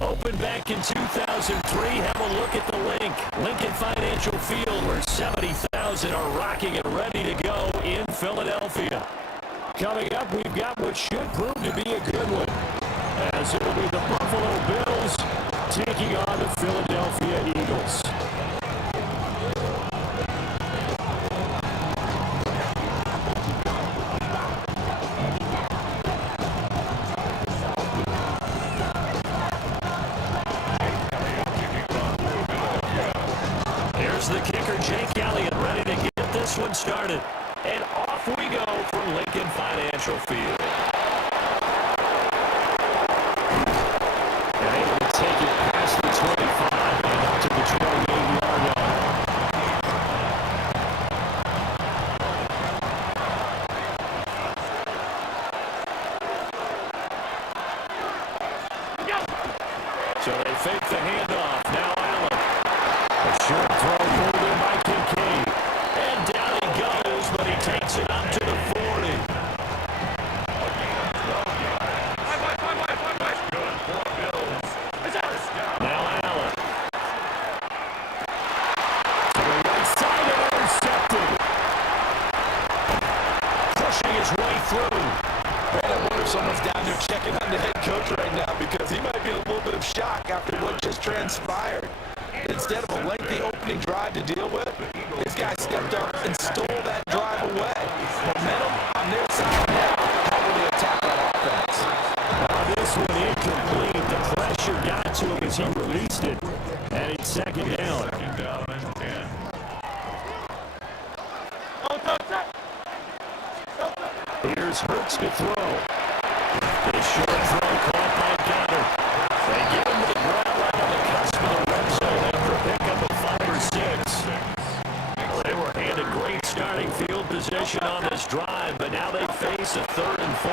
Opened back in 2003. Have a look at the link. Lincoln Financial Field, where 70,000 are rocking and ready to go in Philadelphia. Coming up, we've got what should prove to be a good one, as it will be the Buffalo Bills taking on the Philadelphia Eagles. The kicker, Jake Elliott, ready to get this one started. And off we go from Lincoln Financial Field. And able to take it past the 25 and up to the 28-yard line. So they fake the handoff. Now Allen. A short throw pulled in by Kincaid. And down he goes, but he takes it up to the 40. Now Allen. To the right side and intercepted. Pushing his way through. Man, I wonder if someone's down there checking on the head coach right now, because he might be in a little bit of shock after what just transpired. Instead of a lengthy opening drive to deal with, this guy stepped up and stole that drive away. Momentum on their side now. How will they attack that offense? This one incomplete. The pressure got to him as he released it. And it's second down. Here's Hurts to throw. This short throw caught by Goddard. They get him to the ground right on the cusp of the red zone after a pickup of 5 or 6. Well, they were handed great starting field position on this drive, but now they face a 3rd and 4.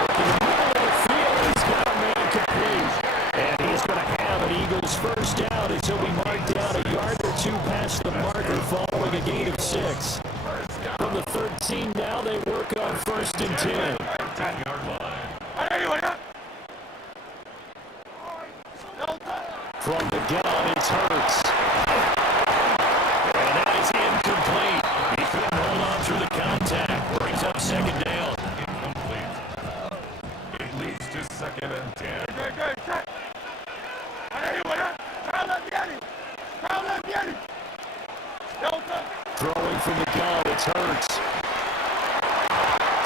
Working the middle of the field, he's got a man complete. And he's going to have an Eagles first down as he'll be marked down a yard or 2 past the marker following a gain of 6. From the 13 now, they work on 1st and 10. 10-yard line. From the gun, it's Hurts. And that is incomplete. He couldn't hold on through the contact. Brings up second down. Incomplete. It leads to 2nd and 10. Throwing from the gun, it's Hurts.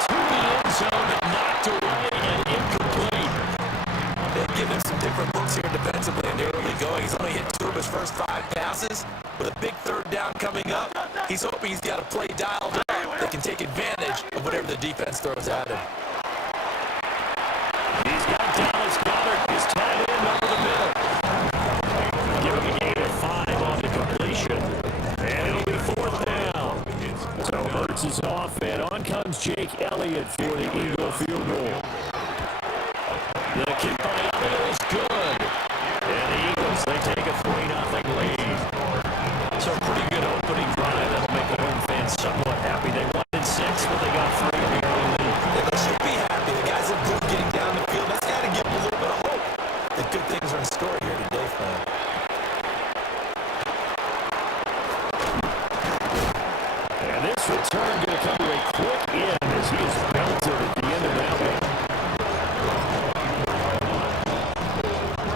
To the end zone, but knocked away and incomplete. They've given some different looks here defensively in the early going. He's only hit 2 of his first 5 passes. With a big 3rd down coming up, he's hoping he's got a play dialed up that can take advantage of whatever the defense throws at him. He's got Dallas Goddard. He's tied in over the middle. Giving a gain of 5 on the completion. And it'll be 4th down. So Hurts is off, and on comes Jake Elliott for the Eagle field goal. The kick by Elliott is good. And the Eagles, they take a 3-0 lead. It's a pretty good opening drive. That'll make the home fans somewhat happy. They wanted 6, but they got 3 in the early lead. Yeah, they should be happy. The guys have good getting down the field. That's got to give them a little bit of hope that good things are in store here today for them. And this return going to come to a quick end as he is belted at the end of that one.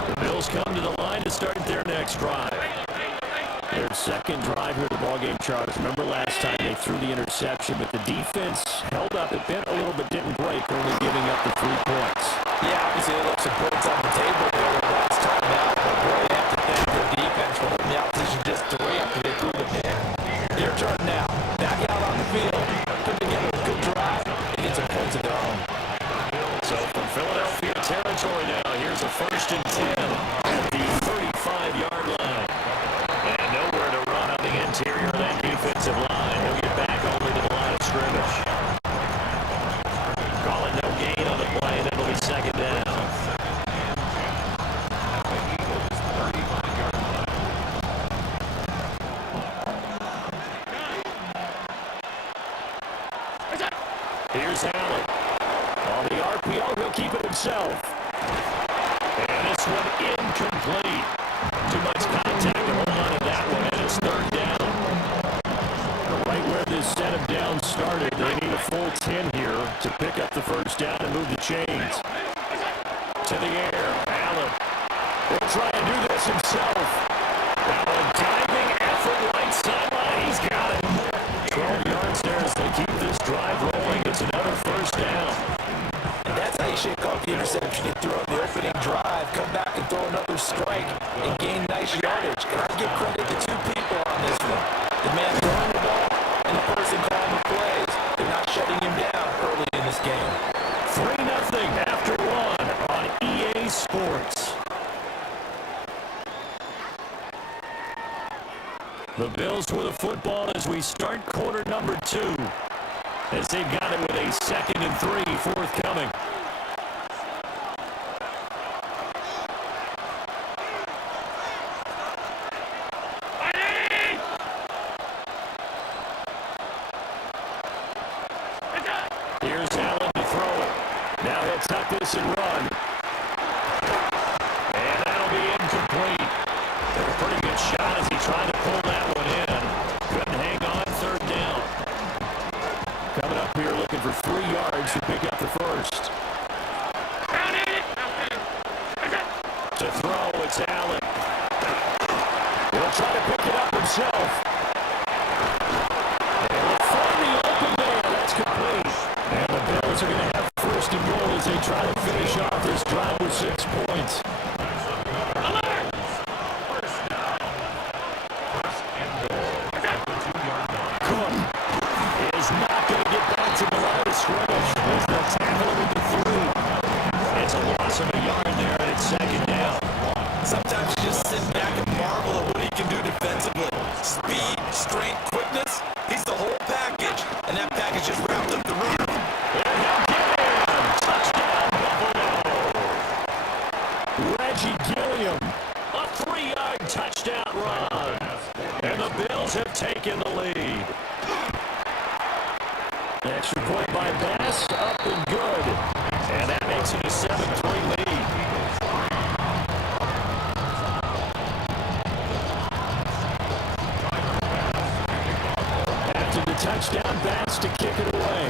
The Bills come to the line to start their next drive. There's second drive here of the ballgame, Charles. Remember last time they threw the interception, but the defense held up. It bent a little bit, didn't break, only giving up the 3 points. Yeah, obviously they left some points on the table there last time out, but boy, you have to thank their defense for holding the opposition just 3 after they threw the pin. Their turn now. Back out on the field. Put together a good drive and get some points of their own. So from Philadelphia territory now, here's a 1st and 10 at the 35-yard line. And nowhere to run on the interior of that defensive line. He'll get back only to the line of scrimmage. Call it no gain on the play, and it'll be 2nd down. Here's Allen. On the RPO, he'll keep it himself. And this one incomplete. Too much contact to hold on to that one, and it's 3rd down. Right where this set of downs started, they need a full 10 here to pick up the 1st down and move the chains. To the air, Allen will try and do this himself. Allen diving effort, right sideline, he's got it. 12 yards there as they keep this drive rolling. It's another 1st down. And that's how you shake off the interception you threw on the opening drive. Come back and throw another strike and gain nice yardage. And I give credit to 2 people on this one. The man throwing the ball and the person calling the plays. They're not shutting him down early in this game. 3-0 after 1 on EA Sports. The Bills with a football as we start quarter number 2. As they've got it with a 2nd and 3 forthcoming. Here's Allen to throw it. Now he'll tuck this and run. And that'll be incomplete. Took a pretty good shot as he tried to pull that one in. Couldn't hang on, 3rd down. Coming up here looking for 3 yards to pick up the 1st. To throw, it's Allen. He'll try to pick it up himself. And he'll find the open man. That's complete. And the Bills are going to have 1st and goal as they try to finish off this drive with 6 points. Cook is not going to get back to the line of scrimmage as they'll tackle him into 3. It's a loss of a yard there, and it's 2nd down. Sometimes you just sit back and marvel at what he can do defensively. Speed, strength, quickness. He's the whole package, and that package is wrapped up the run. And he'll get him. Touchdown, Buffalo. Reggie Gilliam, a 3-yard touchdown run. And the Bills have taken the lead. Extra point by Bass, up and good. And that makes it a 7-3 lead. After the touchdown, Bass to kick it away.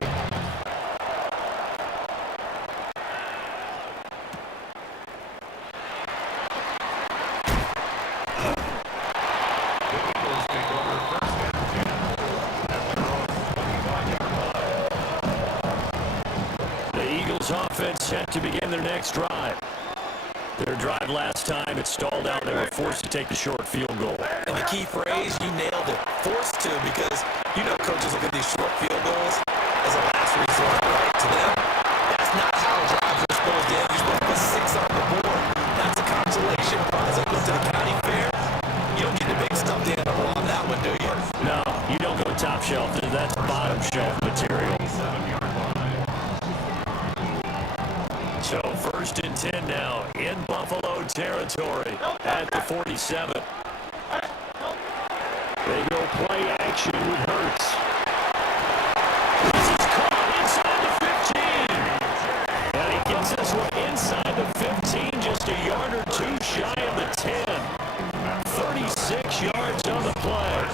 Offense set to begin their next drive. Their drive last time, it stalled out. They were forced to take the short field goal. And the key phrase, you nailed it. Forced to, because you know coaches look at these short field goals as a last resort, right? To them, that's not how drives are supposed to end. You're supposed to put 6 on the board. That's a consolation prize. I go to the county fair. You don't get a big stuffed animal on that one, do you? No, you don't go top shelf. That's bottom shelf material. So 1st and 10 now in Buffalo territory at the 47. They go play action with Hurts. This is caught inside the 15. And he gets this one inside the 15, just a yard or 2 shy of the 10. 36 yards on the play.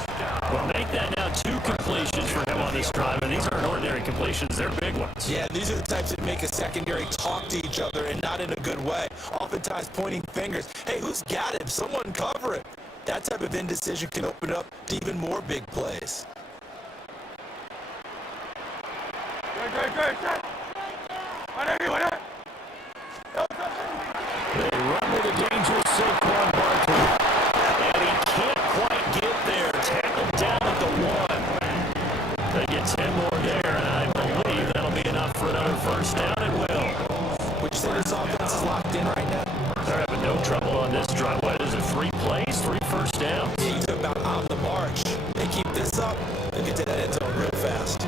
Well, make that now 2 completions for him on this drive, and these aren't ordinary completions, they're big ones. Yeah, these are the types that make a secondary talk to each other and not in a good way. Oftentimes pointing fingers. Hey, who's got him? Someone cover it. That type of indecision can open up to even more big plays. They run with a dangerous Saquon Barkley. And he can't quite get there. Tackled down at the 1. They get 10 more there, and I believe that'll be enough for another first down and will. Would you say this offense is locked in right now? They're having no trouble on this drive. What is it, 3 plays, 3 first downs? Yeah, you talk about on the march. They keep this up, they get to that end zone real fast.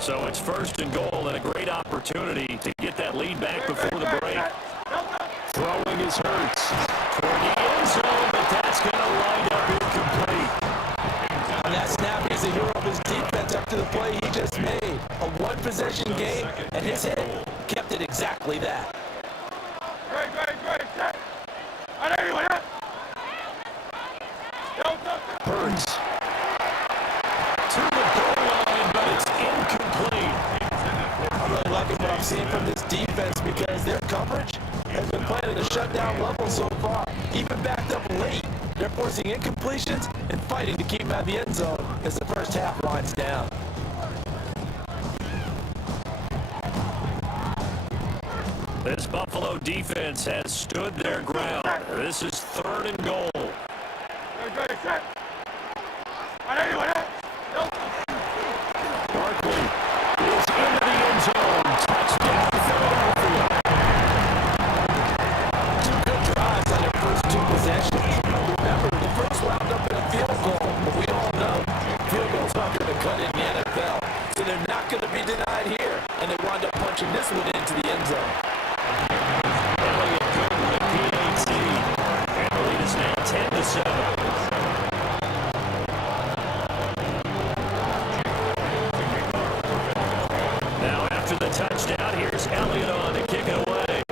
So it's first and goal and a great opportunity to get that lead back before the break. Throwing is Hurts toward the end zone, but that's going to wind up incomplete. On that snap, he's a hero of his defense after the play he just made. A one-possession game, and his hit kept it exactly that. Hurts to the goal line, but it's incomplete. I really like what I'm seeing from this defense because their coverage has been playing at a shutdown level so far. Even backed up late, they're forcing incompletions and fighting to keep them out of the end zone as the first half winds down. This Buffalo defense has stood their ground. This is third and goal. Barkley is into the end zone. Touchdown, Philadelphia. 2 good drives on their first 2 possessions. Remember, the first wound up in a field goal, but we all know field goals aren't going to cut in the NFL. So they're not going to be denied here, and they wind up punching this one into the end zone. Elliott good with a PAT. And the lead is now 10-7. Now after the touchdown, here's Elliott on to kick it away.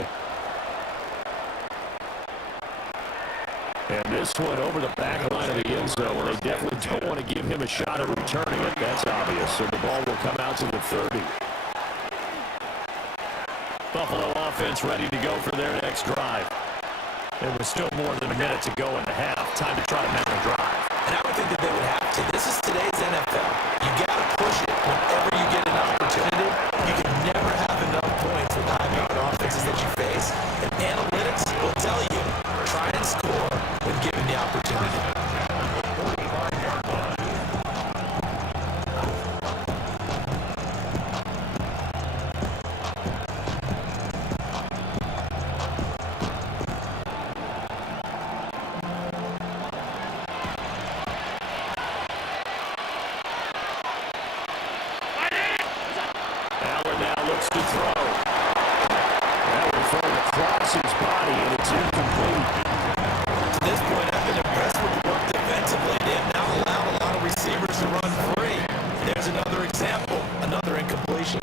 And this one over the back line of the end zone. They definitely don't want to give him a shot at returning it. That's obvious. So the ball will come out to the 30. Buffalo offense ready to go for their next drive. There was still more than a minute to go in the half. Time to try to mount a drive. And I would think that they would have to. This is today's NFL. You got to push it whenever you get an opportunity. You can never have enough points with high-powered offenses that you face. And analytics will tell you, try and score when given the opportunity. To throw. That one thrown across his body, and it's incomplete. To this point, I've been impressed with the work defensively. They have now allowed a lot of receivers to run free. There's another example, another incompletion.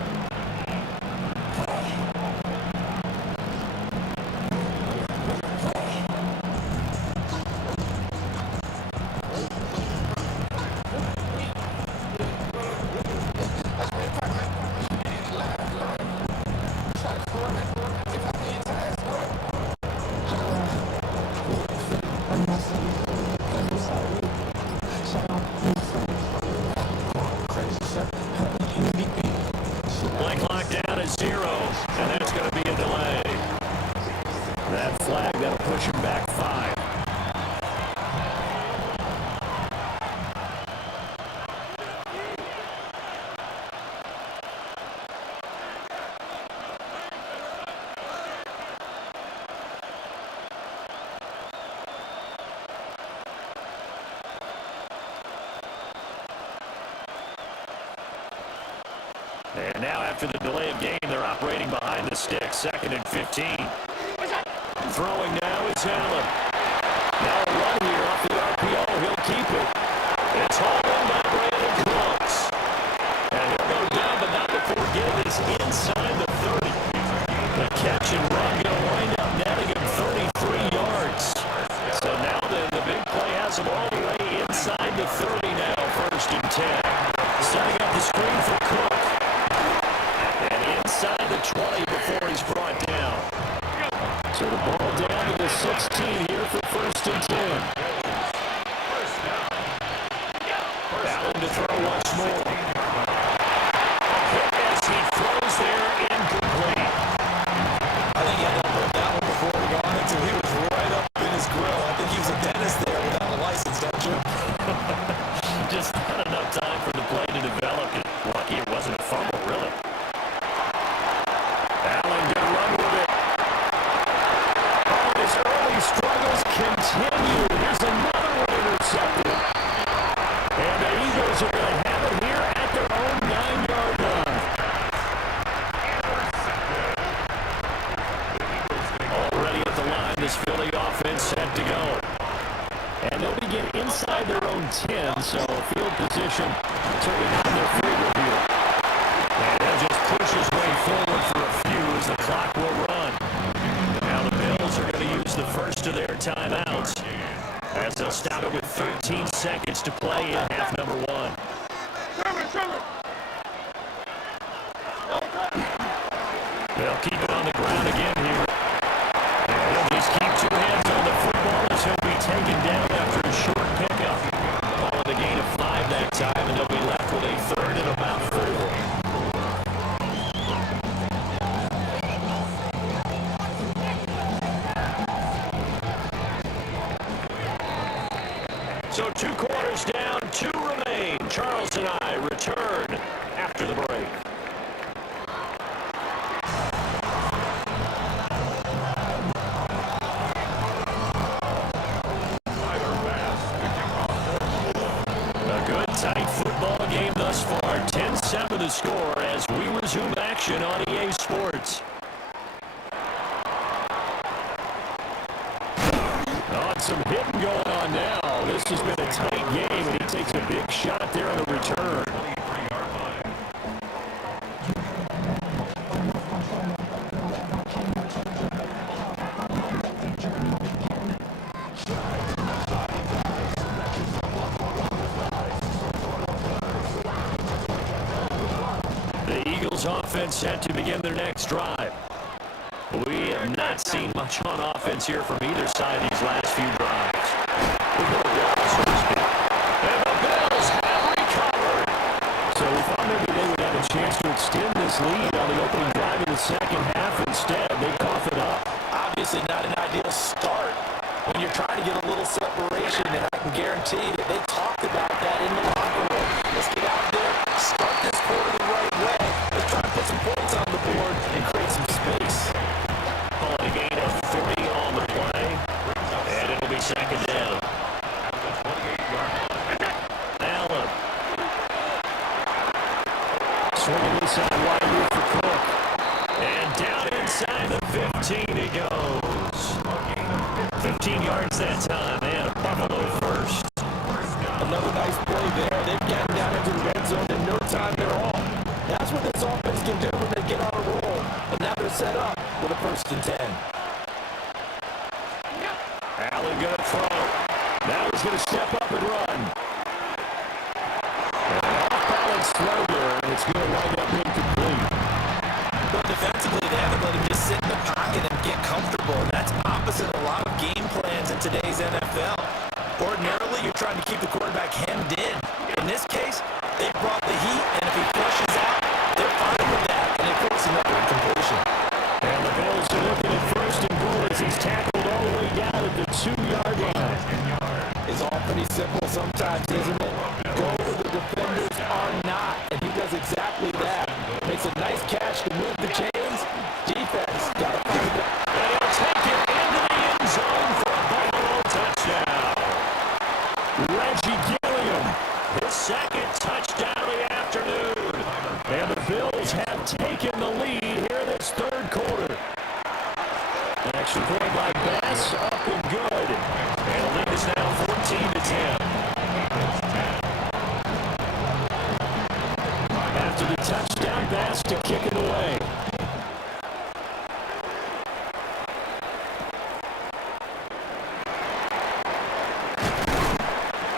Play clock down at 0, and that's going to be a delay. That flag, that'll push him back 5. And now after the delay of game, they're operating behind the stick, 2nd and 15. Throwing now is Allen. Now a run here off the RPO. He'll keep it. It's hauled in by Brandon Cooks. And he'll go down, but not before getting this inside the 30. The catch and run going to wind up netting him 33 yards. So now the big play has him all the way inside the 30 now, 1st and 10. Setting up the screen for Cook. Inside the 20 before he's brought down. So the ball down to the 16 here. get inside their own 10, so field position certainly not in their favor here. And he'll just push his way forward for a few as the clock will run. Now the Bills are going to use the first of their timeouts as they'll stop it with 13 seconds to play in half number 1. They'll keep it on the ground again here. And he'll just keep 2 hands on the football as he'll be taken down after a short pickup. Ball in the gain of 5 that time, and they'll be left with a third and about 4. So 2 quarters down, 2 remain. Charles and I return after the break. A good tight football game thus far. 10-7 the score as we resume action on EA Sports. Some hitting going on now. This has been a tight game, and he takes a big shot there on the return. The Eagles offense set to begin their next drive. We have not seen much on offense here from either side these last few drives. And the Bills have recovered. So we thought maybe they would have a chance to extend this lead on the opening drive in the second half. Instead, they cough it up. Obviously not an ideal start when you're trying to get a little separation, and I can guarantee that they talked about that in the locker room. Let's get out there, start this quarter the right way. Let's try to put some points on the board and create some space. Calling a gain of 3 on the play, and it'll be second down. Allen. Swinging inside wide here for Cook. And down inside the 15 he goes. 15 yards that time, and a Buffalo first. Another nice play there. They've gotten down into the red zone in no time at all. That's what this offense can do when they get on a roll. And now they're set up with a 1st and 10. Allen going to throw. Now he's going to step up and run. And an off-balance throw there, and it's going to wind up incomplete. But defensively, they haven't let him just sit in the pocket and get comfortable. And that's opposite a lot of game plans in today's NFL. Ordinarily, you're trying to keep the quarterback hemmed in. In this case, they brought the heat, and if he flushes out, they're fine with that, and they force another incompletion. And the Bills are looking at 1st and goal as he's tackled all the way down at the 2-yard line. It's all pretty simple sometimes, isn't it? Go where the defenders are not, and he does exactly that. Makes a nice catch to move the chains. Defense got to find it. And he'll take it into the end zone for a Buffalo touchdown. Reggie Gilliam, his 2nd touchdown of the afternoon. And the Bills have taken the lead here in this 3rd quarter. An extra point by Bass, up and good. And the lead is now 14-10. After the touchdown, Bass to kick it away.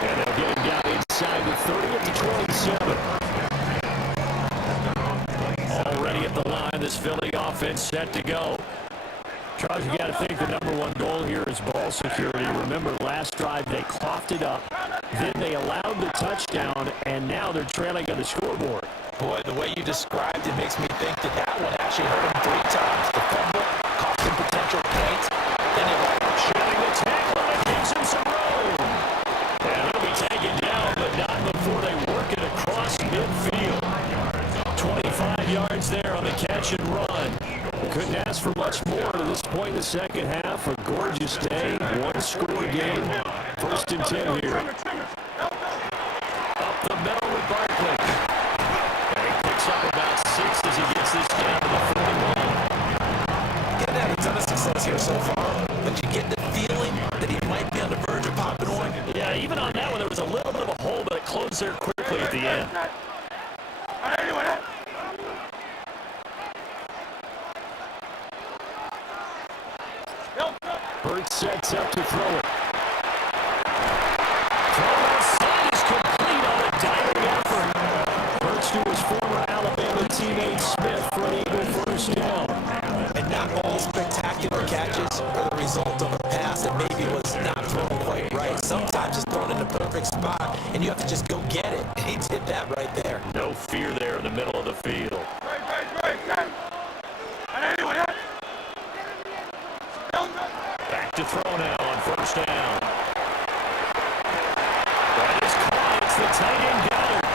And they'll get him down inside the 30 at the 27. Already at the line, this Philly offense set to go. Charles, you got to think the #1 goal here is ball security. Remember, last drive they coughed it up, then they allowed the touchdown, and now they're trailing on the scoreboard. Boy, the way you described it makes me think that one actually hurt him 3 times. The fumble cost him potential points, then it went up. Shutting the tackle, and it gives him some room. And he'll be taken down, but not before they work it across midfield. 25 yards there on the catch and run. Couldn't ask for much more to this point in the second half. A gorgeous day, 1-score game. 1st and 10 here. Up the middle with Barkley. And he picks up about 6 as he gets this down to the 41. He hasn't had a ton of success here so far, but you get the feeling that he might be on the verge of popping one. Yeah, even Hurts sets up to throw it. Throw outside is complete on a diving effort. Hurts to his former Alabama teammate Smith for an Eagle first down. And not all spectacular catches are the result of a pass that maybe was not thrown quite right. Sometimes it's thrown in the perfect spot, and you have to just go get it. And he did that right there. No fear there in the middle of the field. Back to throw now on first down. That is caught. It's the tight end Goddard.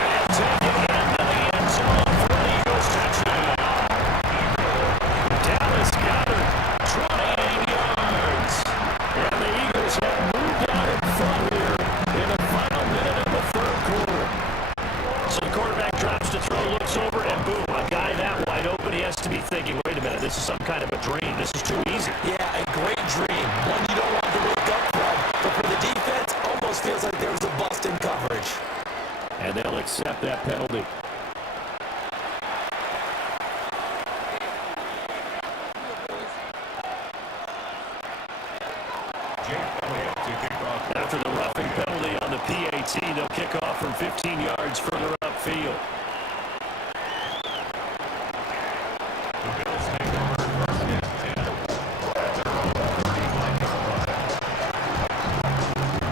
And he'll take it into the end zone for an Eagles touchdown. Dallas Goddard, 28 yards. And the Eagles have moved out in front here in the final minute of the third quarter. So the quarterback drops to throw, looks over, and boom, a guy that wide open. He has to be thinking, wait a minute, this is some kind of a dream. This is too easy. Yeah, a great dream. One you don't want to wake up from. But for the defense, almost feels like there was a bust in coverage. And they'll accept that penalty. After the roughing penalty on the PAT, they'll kick off from 15 yards further upfield.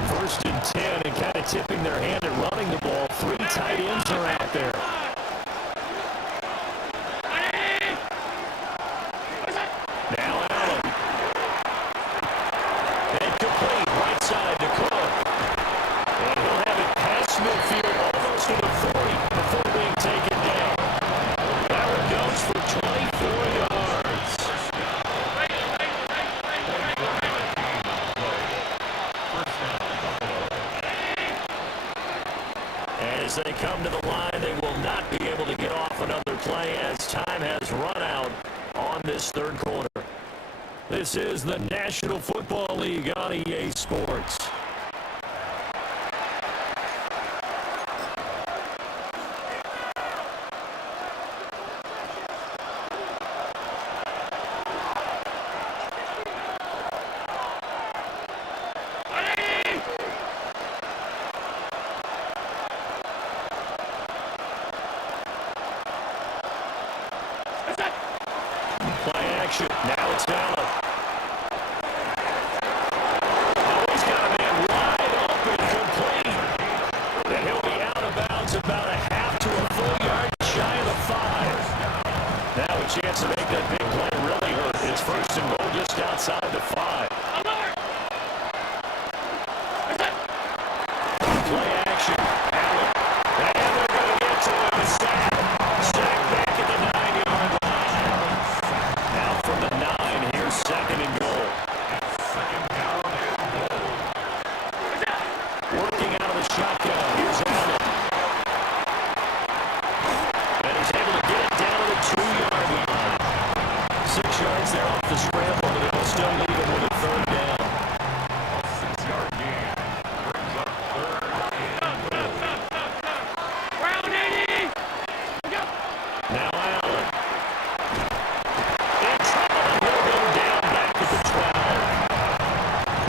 First and 10, and kind of tipping their hand at running the ball. Three tight ends are out there. Now Allen. Incomplete, right side to Cook. And he'll have it past midfield, almost to the 40 before being taken down. Allen goes for 24 yards. As they come to the line, they will not be able to get off another play as time has run out on this third quarter. This is the National Football League on EA Sports. Play action. Now it's Allen. Oh, he's got a man wide open, complete. And he'll be out of bounds about a half to a full yard shy of the 5. Now a chance to make that big play really hurt. It's first and goal just outside the 5. Play action. Allen. And they're going to get to him. A sack. Sack back at the 9-yard line. Now from the 9, here's second and goal. Working out of the shotgun. Here's Allen. And he's able to get it down to the 2-yard line. 6 yards there off the scramble, but it'll still leave him with a third down. Now Allen. In trouble, and he'll go down back at the 12.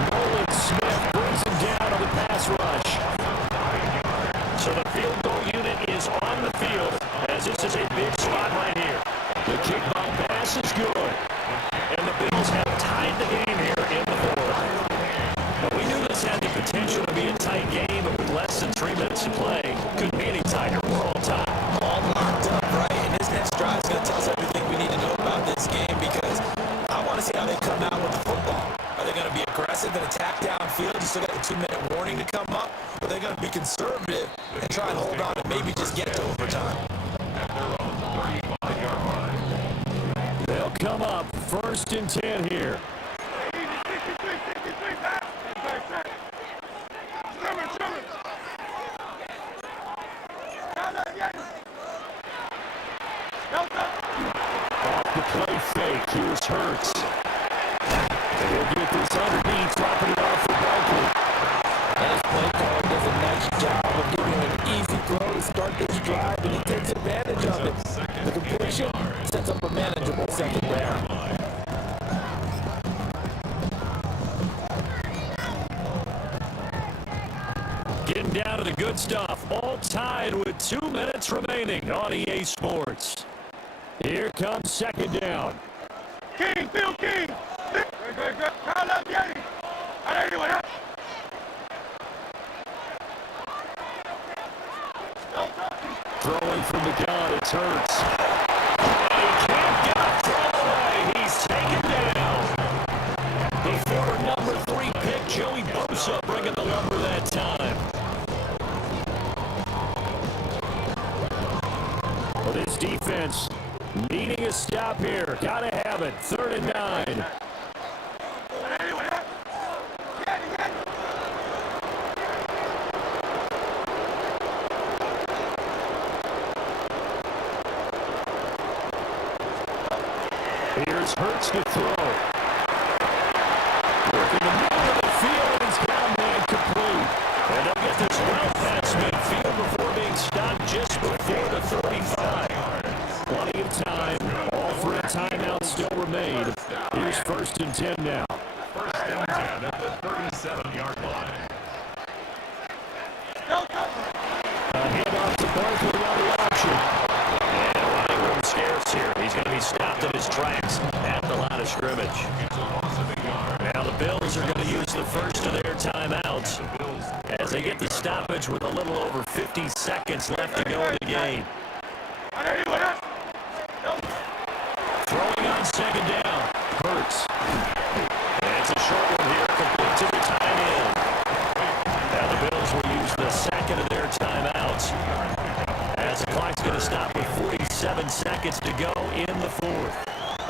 Nolan Smith brings him down on the pass rush. So the field goal unit is on the field, as this is a big spot right here. The kickball pass is good, and the Bills have tied the game here in the fourth. Now, we knew this had the potential to be a tight game, but with less than 3 minutes to play, couldn't be any tighter. We're all tied. All locked up, right? And this next drive is going to tell us everything we need to know about this game because I want to see how they come out with the football. Are they going to be aggressive and attack downfield? You still got the 2-minute warning to come up. Or are they going to be conservative and try and hold on and maybe just get to overtime? They'll come up first and 10 here. Off the play fake, here's Hurts. He'll get this underneath, dropping it off for Barkley. And his play caller does a nice job of giving him an easy throw to start this drive, and he takes advantage of it. The completion sets up a manageable second down. stuff. All tied with 2 minutes remaining on EA Sports. Here comes second down. King, Bill King. Good. Call up, Yanni. Anyway, throwing from the gun, it's Hurts. And he can't get a throw away. He's taken down. The former number 3 pick, Joey Bosa, bringing the lumber that time. Well, this defense needing a stop here. Gotta have it. 3rd and 9. Here's Hurts to throw. Working the middle of the field, and he's got a man complete. And they'll get this well past midfield before being stopped just before the 35. Plenty of time. All 3 timeouts still remain. Here's 1st and 10 now. 1st and 10 at the 37-yard line. A handoff to Barkley on the option. Scarce here. He's going to be stopped in his tracks at the line of scrimmage. Now the Bills are going to use the first of their timeouts as they get the stoppage with a little over 50 seconds left to go in the game. Throwing on 2nd down. Hurts. And it's a short one here, complete to the tight end. Now the Bills will use the 2nd of their timeouts as the clock's going to stop with 47 seconds to go in the 4th.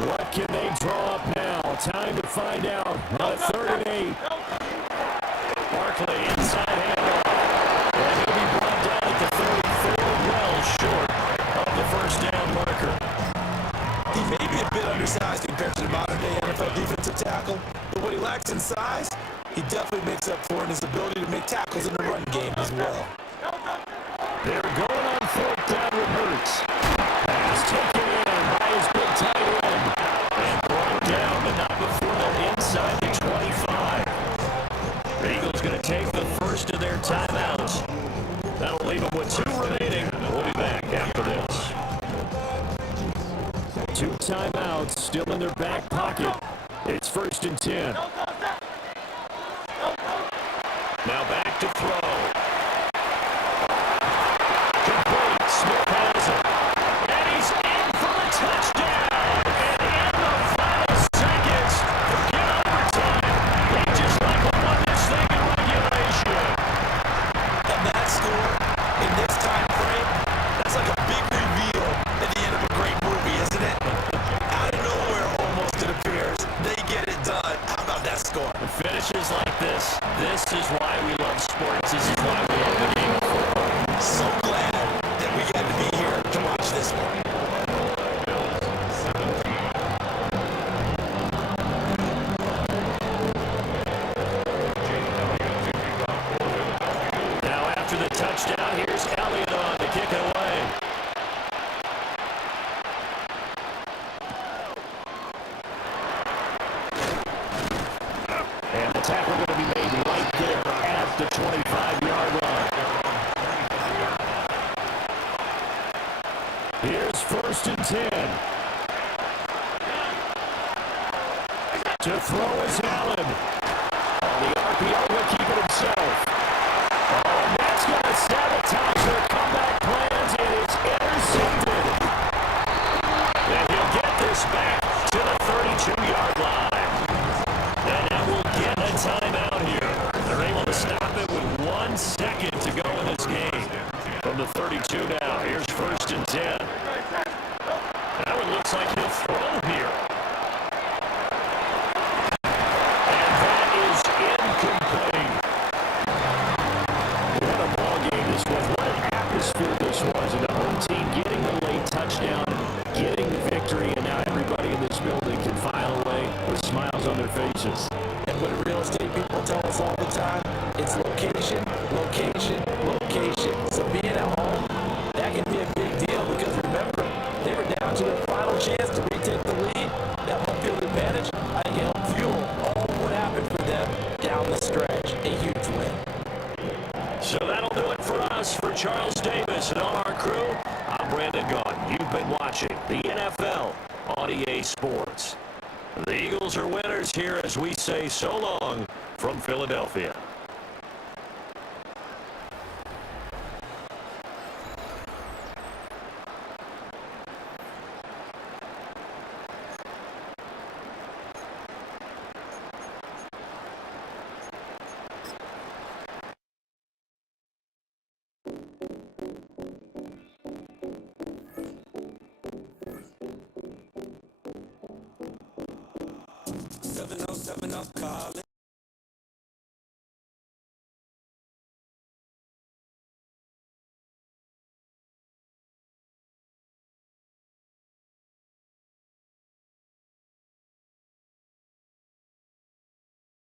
What can they draw up now? Time to find out. On 3rd and 8. Barkley inside handoff. And he'll be brought down at the 34, well short of the 1st down marker. He may be a bit undersized compared to the modern-day NFL defensive tackle, but what he lacks in size, he definitely makes up for in his ability to make tackles in the run game as well. They're going on 4th down with Hurts. Pass taken in by his big tight end. And brought down, but not before they're inside the 25. The Eagles going to take the first of their timeouts. That'll leave them with 2 remaining. We'll be back after this. 2 timeouts still in their back pocket. It's 1st and 10. Now back to throw. Smith has it. And he's in for the touchdown. And in the final seconds, forget overtime. They just like to won this thing in regulation. And that score, in this time frame, that's like a big reveal at the end of a great movie, isn't it? Out of nowhere, almost it appears. They get it done. How about that score? The finishes like this is why we love sports. This is why we love the game of football. So glad that we got to be here to watch this one. Now after the touchdown, here's Elliott on to kick it away. And the tackle going to be made right there at the 25-yard line. Here's 1st and 10. To throw is Allen. On the RPO, will keep it himself. Oh, and that's going to sabotage their comeback plans, and it's intercepted. And he'll get this back to the 32-yard line. And that will get a timeout here. They're able to stop it with 1 second to go in this game. From the 32 now, here's 1st and 10. Now it looks like he'll throw here. And that is incomplete. What a ball game this was. What an atmosphere this was. And the home team getting the late touchdown, getting the victory, and now everybody in this building can file away with smiles on their faces. And what real estate people tell us all the time, it's location, location, location. So being at home, that can be a big deal because remember, they were down to their final chance to retake the lead. That home field advantage, I think, helped fuel all what happened for them down the stretch. A huge win. So that'll do it for us You've been watching the NFL on EA Sports. The Eagles are winners here as we say so long from Philadelphia. Seven oh, call